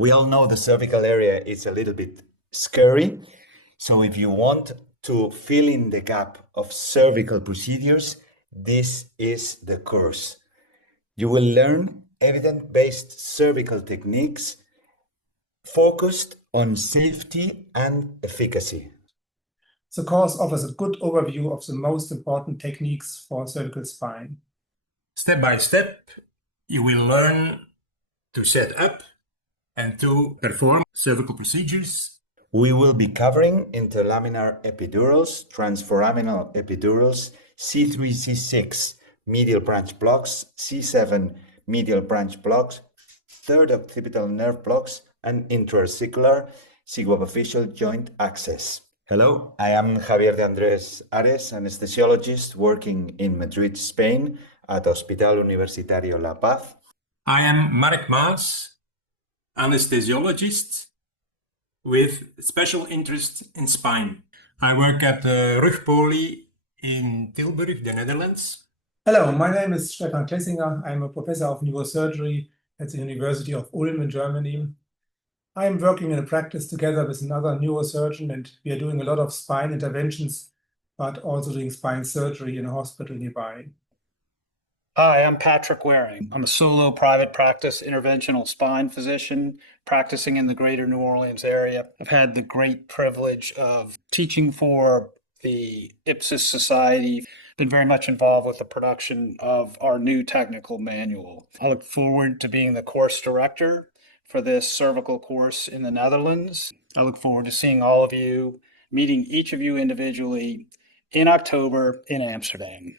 We all know the cervical area is a little bit scary. So if you want to fill in the gap of cervical procedures, this is the course. You will learn evidence-based cervical techniques focused on safety and efficacy. The course offers a good overview of the most important techniques for cervical spine. Step by step, you will learn to set up and to perform cervical procedures. We will be covering interlaminar epidurals, transforaminal epidurals, C3, C6 medial branch blocks, C7 medial branch blocks, third occipital nerve blocks, and intraarticular ciguipophyseal joint access. Hello, I am Javier de Andrés Ares, anesthesiologist working in Madrid, Spain at Hospital Universitario La Paz. I am Mark Maas, anesthesiologist with special interest in spine. I work at the Rugpoli in Tilburg, the Netherlands. Hello, my name is Stefan Klessinger. I'm a professor of neurosurgery at the University of Ulm in Germany. I'm working in a practice together with another neurosurgeon, and we are doing a lot of spine interventions, but also doing spine surgery in a hospital nearby. Hi, I'm Patrick Waring. I'm a solo private practice interventional spine physician practicing in the greater New Orleans area. I've had the great privilege of teaching for the IPSIS Society, been very much involved with the production of our new technical manual. I look forward to being the course director for this cervical course in the Netherlands. I look forward to seeing all of you, meeting each of you individually in October in Amsterdam.